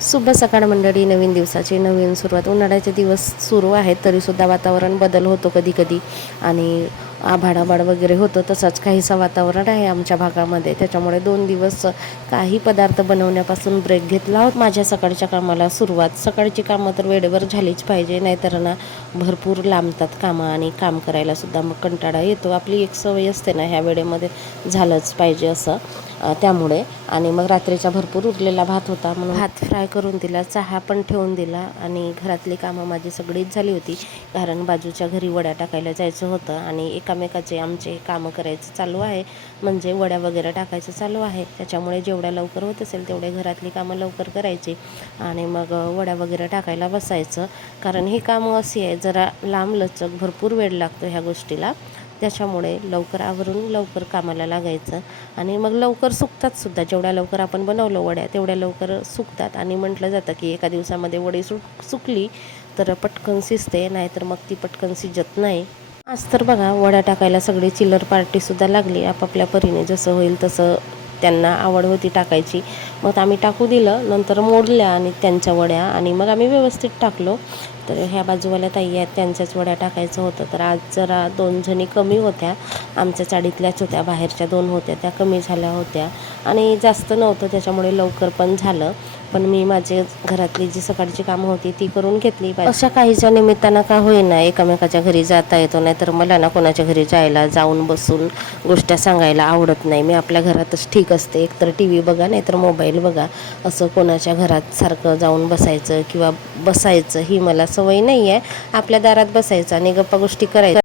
शुभ सकाळ मंडळी. नवीन दिवसाची नवीन सुरुवात. उन्हाळ्याचे दिवस सुरू आहेत तरीसुद्धा वातावरण बदल होतो कधी कधी आणि आभाळ वगैरे होतं. तसंच काहीसं वातावरण आहे आमच्या भागामध्ये. त्याच्यामुळे 2 दिवस काही पदार्थ बनवण्यापासून ब्रेक घेतला आहोत. माझ्या सकाळच्या कामाला सुरुवात. सकाळची कामं तर वेळेवर झालीच पाहिजे, नाहीतर ना भरपूर लांबतात कामं आणि काम करायलासुद्धा मग कंटाळा येतो. आपली एक सवय असते ना ह्या वेळेमध्ये झालंच पाहिजे असं. त्यामुळे आणि मग रात्रीचा भरपूर उरलेला भात होता म्हणून भात फ्राय करून दिला, चहा पण ठेवून दिला आणि घरातली कामं माझी सगळीच झाली होती. कारण बाजूच्या घरी वड्या टाकायला जायचं होतं आणि एकामेकाचे आमचे कामं करायचं चालू आहे, म्हणजे वड्या वगैरे टाकायचं चालू आहे. त्याच्यामुळे जेवढ्या लवकर होत असेल तेवढे घरातली कामं लवकर करायची आणि मग वड्या वगैरे टाकायला बसायचं. कारण ही कामं अशी आहे जरा लांबलचक, भरपूर वेळ लागतो ह्या गोष्टीला. त्याच्यामुळे लवकर आवरून लवकर कामाला लागायचं आणि मग लवकर सुकतातसुद्धा. जेवढ्या लवकर आपण बनवलं वड्या तेवढ्या लवकर सुकतात आणि म्हटलं जातं की एका दिवसामध्ये वडी सुकली तर पटकन शिजते, नाहीतर मग ती पटकन शिजत नाही. आज तर बघा वड्या टाकायला सगळी चिल्लर पार्टीसुद्धा लागली. आपापल्या परीने जसं होईल तसं त्यांना आवड होती टाकायची. मग आम्ही टाकू दिलं, नंतर मोडल्या आणि त्यांच्या वड्या आणि मग आम्ही व्यवस्थित टाकलो. तर ह्या बाजूवाल्या ताई आहेत त्यांच्याच वड्या टाकायचं होतं. तर आज जरा 2 जणी कमी होत्या, आमच्या चाळीतल्याच होत्या. बाहेरच्या 2 होत्या त्या कमी झाल्या होत्या आणि जास्त नव्हतं, त्याच्यामुळे लवकर पण झालं. पण मी माझे घरातली जी सकाळची कामं होती ती करून घेतली पाहिजे. अशा काहीच्या निमित्तानं का होईना एकमेकाच्या घरी जाता येतो, नाहीतर मला ना कोणाच्या घरी जायला जाऊन बसून गोष्टी सांगायला आवडत नाही. मी आपल्या घरातच ठीक असते. एकतर टी व्ही बघा नाहीतर मोबाईल बघा. असं कोणाच्या घरात सारखं जाऊन बसायचं किंवा बसायचं ही मला सवय नाही आहे. आपल्या दारात बसायचं आणि गप्पा गोष्टी करायच्या.